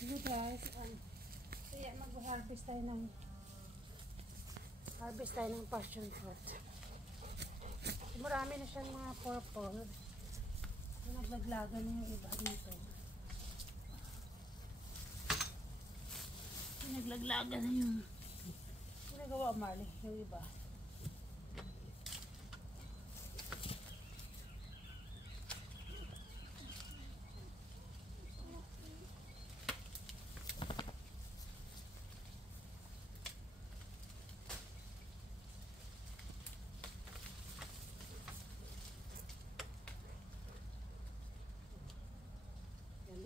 Hello guys, kaya mag-harvest tayo ng passion fruit. Marami na siyang mga purple. Naglaglagan na yung iba dito. Naglaglagan na yung ginagawa Marley, yung iba.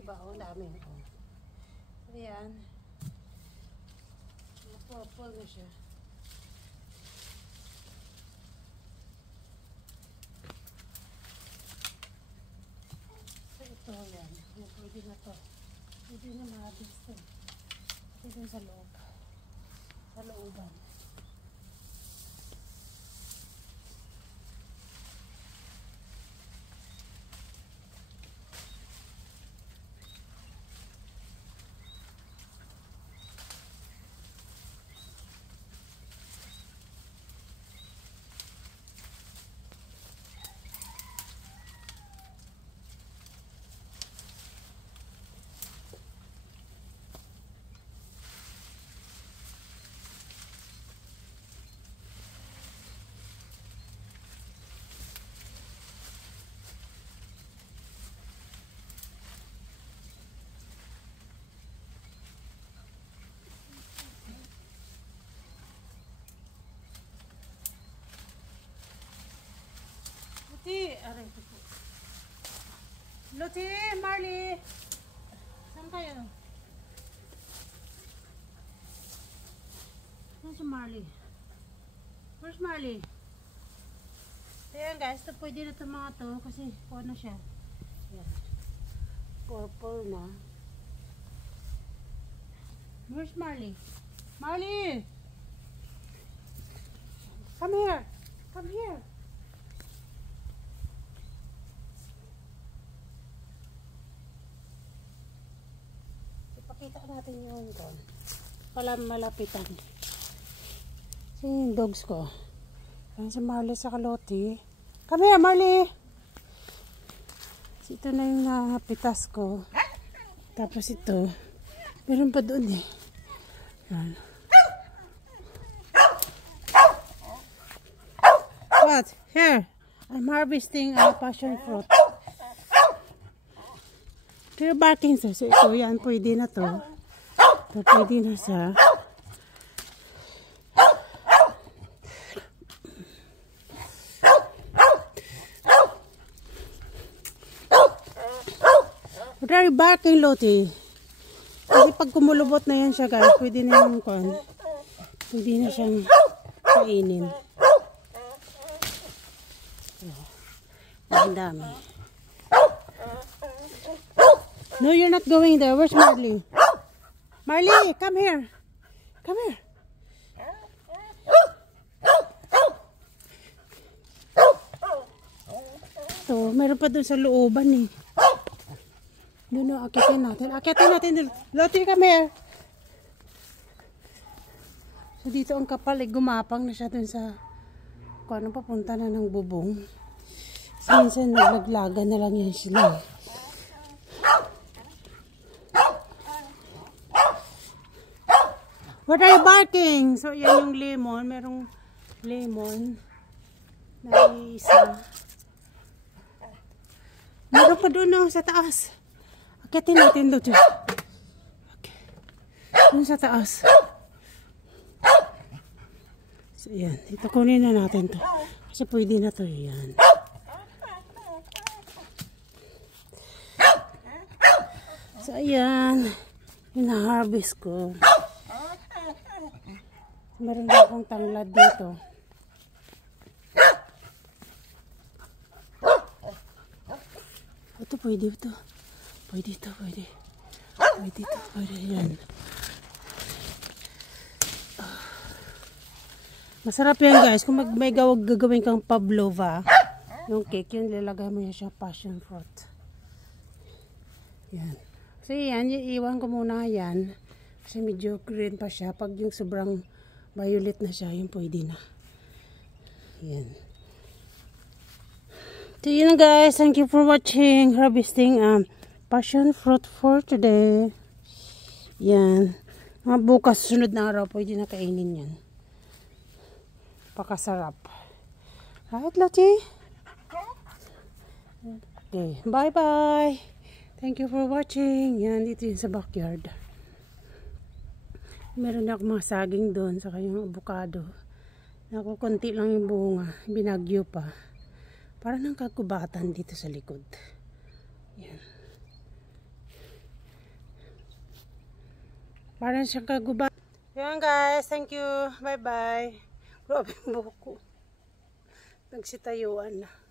Diba? Ang dami. Ayan. Purple na siya. So ito yan. Pwede na to. Pwede na mahabis to. Pwede sa loob. Sa looban. Luti, aray ko po. Luti, Marley. Saan kayo? Saan si Marley? Where's Marley? Ayan guys, ito pwede na ito mga to kasi po na siya. Ayan. Purple na. Where's Marley? Marley! Come here! Come here! Ipakita natin yung doon. Pala malapitan. Kasi yung dogs ko. Ayan si Marley sa Kaloti. Come here, Marley! Ito na yung napitas ko. Tapos ito. Meron pa doon eh. Ayan. What? Here. I'm harvesting a passion fruit. Pero barking sa so ito. Yan. Pwede na to. Ito pwede na sa What are you barking, Loti? Kasi pag kumulubot na yan siya guys, pwede na yung kwan. Pwede na siyang kainin. Ang dami. No, you're not going there. Where's Marley? Marley, come here. Come here. So, meron pa dun sa looban eh. Doon, akitin natin. Akitin natin. Loti, come here. So, dito ang kapal. Gumapang na siya dun sa kung ano papunta na ng bubong. So, minsan naglaglaga na lang yan sila. What are you barking? So, yan yung lemon. Merong lemon na isa. Meron pa doon no, sa taas. Akitin natin doon. Okay. Doon sa taas. So, yan. Ito kunin na natin to. Kasi pwede na to. Yan. So, ayan. Hina-harvest ko. Meron na akong tanglad dito. Ito pwede ito. Pwede ito, pwede. Pwede ito, pwede yan. Masarap yan guys. Kung may gagawin kang pavlova, yung cake, yun lalagay mo yan siya passion fruit. Yan. Kasi yan, iiwan ko muna yan. Kasi medyo green pa siya. Pag yung sobrang violet na siya, yung pwede na. Yan. So yun guys, thank you for watching. Harvesting passion fruit for today. Yan. Mga bukas, sunod na araw, pwede na kainin yan. Pakasarap. Right, Lottie? Okay, bye-bye. Thank you for watching. Yan, dito yun sa backyard. Meron na akong mga saging doon, saka yung avocado. Nakukunti lang yung bunga. Binagyo pa. Para ng kagubatan dito sa likod. Yan. Parang siyang kagubatan. Yan guys, thank you. Bye-bye. Grabe yung buhok ko. Nagsitayuan na.